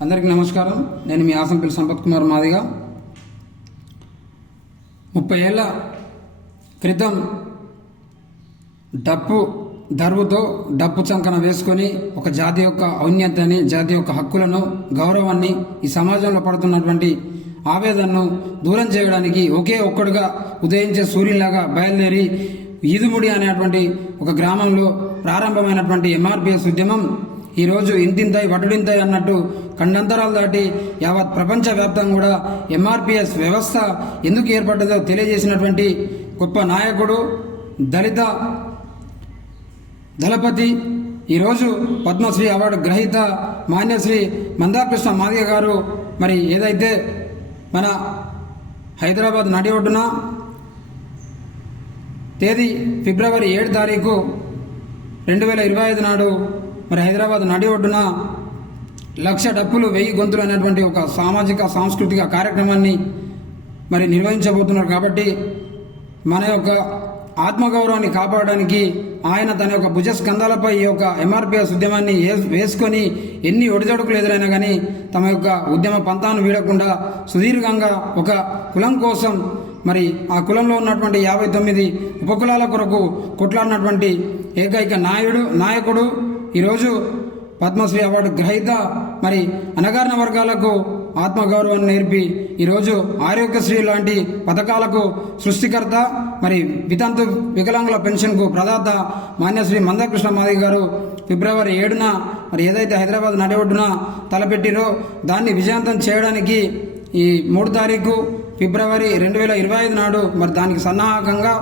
అందరికీ నమస్కారం. నేను మీ ఆసంపల్లి సంపత్ కుమార్ మాదిగా. ముప్పై ఏళ్ళ క్రితం డప్పు దర్వుతో డప్పు చంకన వేసుకొని ఒక జాతి యొక్క ఔన్నత్యాన్ని జాతి యొక్క హక్కులను గౌరవాన్ని ఈ సమాజంలో పడుతున్నటువంటి ఆవేదనను దూరం చేయడానికి ఒకే ఒక్కడుగా ఉదయించే సూర్యులాగా బయలుదేరి ఈదుముడి అనేటువంటి ఒక గ్రామంలో ప్రారంభమైనటువంటి ఎంఆర్పిఎస్ ఉద్యమం ఈరోజు ఇంతింతాయి వటుడింతాయి అన్నట్టు ఖండంతరాలు దాటి యావత్ ప్రపంచవ్యాప్తంగా కూడా ఎంఆర్పిఎస్ వ్యవస్థ ఎందుకు ఏర్పడ్డదో తెలియజేసినటువంటి గొప్ప నాయకుడు దళిత దళపతి ఈరోజు పద్మశ్రీ అవార్డు గ్రహీత మాన్యశ్రీ మందాకృష్ణ మాదిగ గారు మరి ఏదైతే మన హైదరాబాద్ నడి ఒడ్డున తేదీ ఫిబ్రవరి ఏడు తారీఖు రెండు వేల ఇరవై ఐదు నాడు మరి హైదరాబాద్ నడి ఒడ్డున లక్ష డప్పులు వెయ్యి గొంతులు అనేటువంటి ఒక సామాజిక సాంస్కృతిక కార్యక్రమాన్ని మరి నిర్వహించబోతున్నారు కాబట్టి మన యొక్క ఆత్మగౌరవాన్ని కాపాడడానికి ఆయన తన యొక్క భుజస్కంధాలపై ఈ యొక్క ఎంఆర్పిఎస్ ఉద్యమాన్ని వేసుకొని ఎన్ని ఒడిదొడుకులు ఎదురైనా కానీ తమ యొక్క ఉద్యమ పంతాను వీడకుండా సుదీర్ఘంగా ఒక కులం కోసం మరి ఆ కులంలో ఉన్నటువంటి యాభై తొమ్మిది ఉపకులాల కొరకు కొట్లాడినటువంటి ఏకైక నాయుడు నాయకుడు ఈరోజు పద్మశ్రీ అవార్డు గ్రహీత మరి అనగారిన వర్గాలకు ఆత్మగౌరవాన్ని నేర్పి ఈరోజు ఆరోగ్యశ్రీ లాంటి పథకాలకు సృష్టికర్త మరి వితంతు వికలాంగుల పెన్షన్కు ప్రదాత మాన్యశ్రీ మందకృష్ణ మాది గారు ఫిబ్రవరి ఏడున మరి ఏదైతే హైదరాబాద్ నడిఒడ్డున తలపెట్టిరో దాన్ని విజయవంతం చేయడానికి ఈ మూడు తారీఖు ఫిబ్రవరి రెండు వేల ఇరవై ఐదు నాడు మరి దానికి సన్నాహకంగా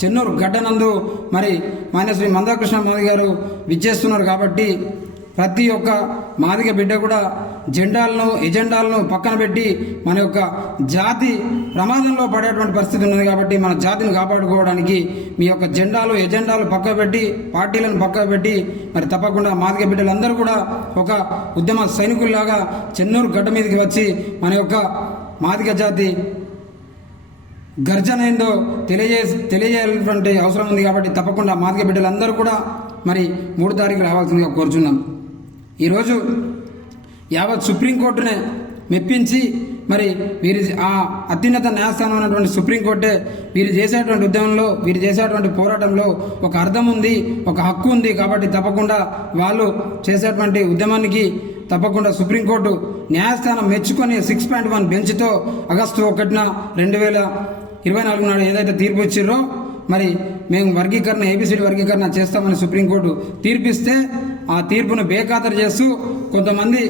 చెన్నూరు గడ్డనందు మరి మాన్యశ్రీ మందాకృష్ణ మాది గారు విచ్చేస్తున్నారు కాబట్టి ప్రతి ఒక్క మాదిక బిడ్డ కూడా జెండాలను ఎజెండాలను పక్కన పెట్టి మన యొక్క జాతి ప్రమాదంలో పడేటువంటి పరిస్థితి ఉన్నది కాబట్టి మన జాతిని కాపాడుకోవడానికి మీ యొక్క జెండాలు ఎజెండాలు పక్క పెట్టి పార్టీలను పక్క పెట్టి మరి తప్పకుండా మాదిక బిడ్డలందరూ కూడా ఒక ఉద్యమ సైనికుల్లాగా చెన్నూరు గడ్డ మీదకి వచ్చి మన యొక్క మాదిక జాతి గర్జన ఏందో తెలియజే తెలియజేయాలటువంటి అవసరం ఉంది కాబట్టి తప్పకుండా మాదిక బిడ్డలందరూ కూడా మరి మూడు తారీఖు రావాల్సిందిగా కోరుచున్నాం. ఈరోజు యావత్ సుప్రీంకోర్టునే మెప్పించి మరి వీరి ఆ అత్యున్నత న్యాయస్థానం ఉన్నటువంటి సుప్రీంకోర్టే వీరు చేసేటువంటి ఉద్యమంలో వీరు చేసేటువంటి పోరాటంలో ఒక అర్థం ఉంది ఒక హక్కు ఉంది కాబట్టి తప్పకుండా వాళ్ళు చేసేటువంటి ఉద్యమానికి తప్పకుండా సుప్రీంకోర్టు న్యాయస్థానం మెచ్చుకొని సిక్స్ పాయింట్ వన్ బెంచ్తో ఆగస్టు ఒకటిన రెండు వేల ఇరవై నాలుగు నాడు ఏదైతే తీర్పు ఇచ్చిర్రో మరి మేము వర్గీకరణ ఏబిసిడి వర్గీకరణ చేస్తామని సుప్రీంకోర్టు తీర్పిస్తే ఆ తీర్పును బేఖాతరు చేస్తూ కొంతమంది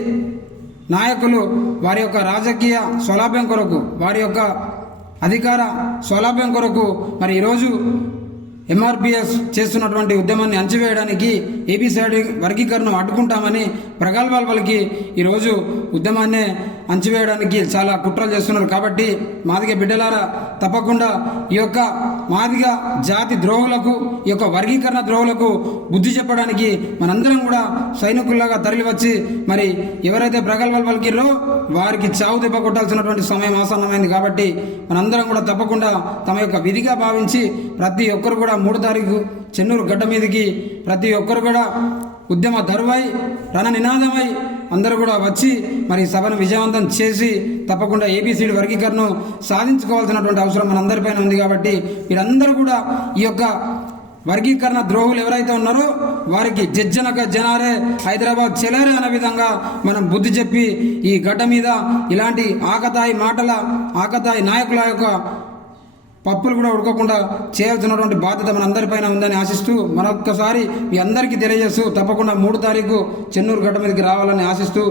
నాయకులు వారి యొక్క రాజకీయ స్వలాభ్యం కొరకు వారి యొక్క అధికార స్వలాభ్యం కొరకు మరి ఈరోజు ఎంఆర్పిఎస్ చేస్తున్నటువంటి ఉద్యమాన్ని అంచివేయడానికి ఏబిసిడి వర్గీకరణ అడ్డుకుంటామని ప్రగల్భాలు పలికి ఈరోజు ఉద్యమాన్ని అంచివేయడానికి చాలా కుట్రలు చేస్తున్నారు. కాబట్టి మాదిగ బిడ్డలారా తప్పకుండా ఈ యొక్క మాదిగ జాతి ద్రోహులకు ఈ యొక్క వర్గీకరణ ద్రోహులకు బుద్ధి చెప్పడానికి మనందరం కూడా సైనికుల్లాగా తరలివచ్చి మరి ఎవరైతే ప్రగల్భాలు పలికిర్రో వారికి చావు దెబ్బ కొట్టాల్సినటువంటి సమయం ఆసన్నమైంది. కాబట్టి మనందరం కూడా తప్పకుండా తమ యొక్క విధిగా భావించి ప్రతి ఒక్కరు కూడా మూడో తారీఖు చెన్నూరు గడ్డ మీదకి ప్రతి ఒక్కరు కూడా ఉద్యమ ధరువై రణ నినాదమై అందరూ కూడా వచ్చి మరి సభను విజయవంతం చేసి తప్పకుండా ఏబీసీడీ వర్గీకరణను సాధించుకోవాల్సినటువంటి అవసరం మనందరిపైన ఉంది కాబట్టి మీరందరూ కూడా ఈ యొక్క వర్గీకరణ ద్రోహులు ఎవరైతే ఉన్నారో వారికి జజ్జనక జనారే హైదరాబాద్ చెలరే అనే విధంగా మనం బుద్ధి చెప్పి ఈ గడ్డ మీద ఇలాంటి ఆకతాయి మాటల ఆకతాయి నాయకుల యొక్క పప్పులు కూడా ఉడకకుండా చేయాల్సినటువంటి బాధ్యత మనందరిపైన ఉందని ఆశిస్తూ మరొక్కసారి మీ అందరికీ తెలియజేస్తూ తప్పకుండా మూడు తారీఖు చెన్నూరు గడ్డ మీదకి రావాలని ఆశిస్తూ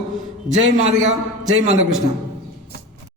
జై మాదిగా జై మందకృష్ణ.